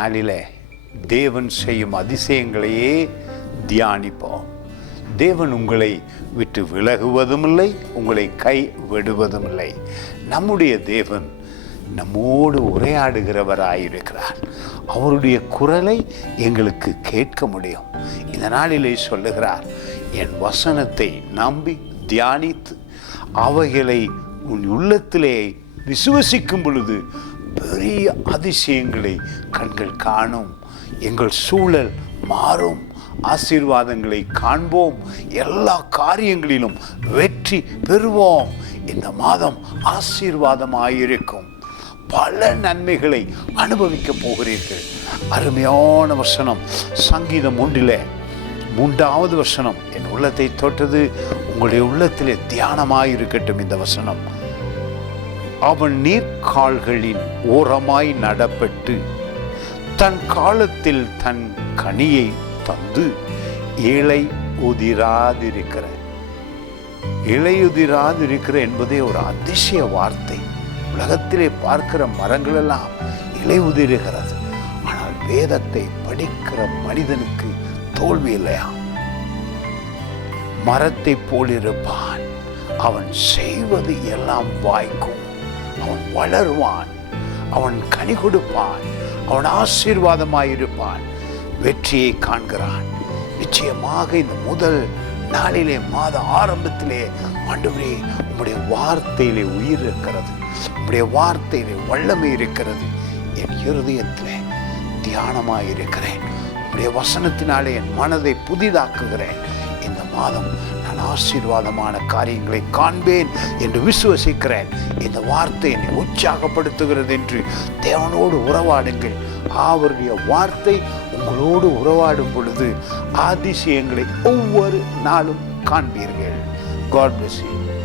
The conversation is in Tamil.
நாளில் தேவன் செய்யும் அதிசயங்களையே தியானிப்போம். தேவன் உங்களை விட்டு விலகுவதும் இல்லை, உங்களை கை விடுவதும் இல்லை. நம்முடைய தேவன் நம்மோடு உரையாடுகிறவராயிருக்கிறார். அவருடைய குரலை எங்களுக்கு கேட்க முடியும். இந்த நாளிலே சொல்லுகிறார், என் வசனத்தை நம்பி தியானித்து அவைகளை உன் உள்ளத்திலே விசுவசிக்கும் பொழுது பெரிய அதிசயங்களை கண்கள் காணும். எங்கள் சூழல் மாறும், ஆசீர்வாதங்களை காண்போம், எல்லா காரியங்களிலும் வெற்றி பெறுவோம். இந்த மாதம் ஆசீர்வாதமாயிருக்கும். பல நன்மைகளை அனுபவிக்க போகிறீர்கள். அருமையான வசனம் சங்கீதம் 3வது வசனம் என் உள்ளத்தை தொட்டது. உங்களுடைய உள்ளத்திலே தியானமாயிருக்கட்டும் இந்த வசனம். அவன் நீர்க்கால்களின் ஓரமாய் நடப்பட்டு தன் காலத்தில் தன் கனியை தந்து இலை உதிராதிருக்கிற என்பதே ஒரு அதிசய வார்த்தை. உலகத்திலே பார்க்கிற மரங்கள் எல்லாம் இலை உதிருகிறது. ஆனால் வேதத்தை படிக்கிற மனிதனுக்கு தோல்வி இல்லையா? மரத்தை போலிருப்பான், அவன் செய்வது எல்லாம் வாய்க்கும், அவன் வளருவான், அவன் கனி கொடுப்பான், அவன் ஆசீர்வாதமாயிருப்பான், வெற்றியை காண்கிறான். நிச்சயமாக இந்த முதல் நாளிலே, மாத ஆரம்பத்திலே, ஆண்டவரே உம்முடைய வார்த்தையிலே உயிர் இருக்கிறது, உம்முடைய வார்த்தையிலே வல்லமை இருக்கிறது. என் இருதயத்திலே தியானமாயிருக்கிறேன். உம்முடைய வசனத்தினாலே என் மனதை புதிதாக்குகிறேன். இந்த மாதம் நான் ஆசீர்வாதமான காரியங்களை காண்பேன் என்று விசுவசிக்கிறேன். இந்த வார்த்தை என்னை உற்சாகப்படுத்துகிறது என்று தேவனோடு உறவாடுங்கள். அவருடைய வார்த்தை உங்களோடு உறவாடும் பொழுது அதிசயங்களை ஒவ்வொரு நாளும் காண்பீர்கள். God bless you.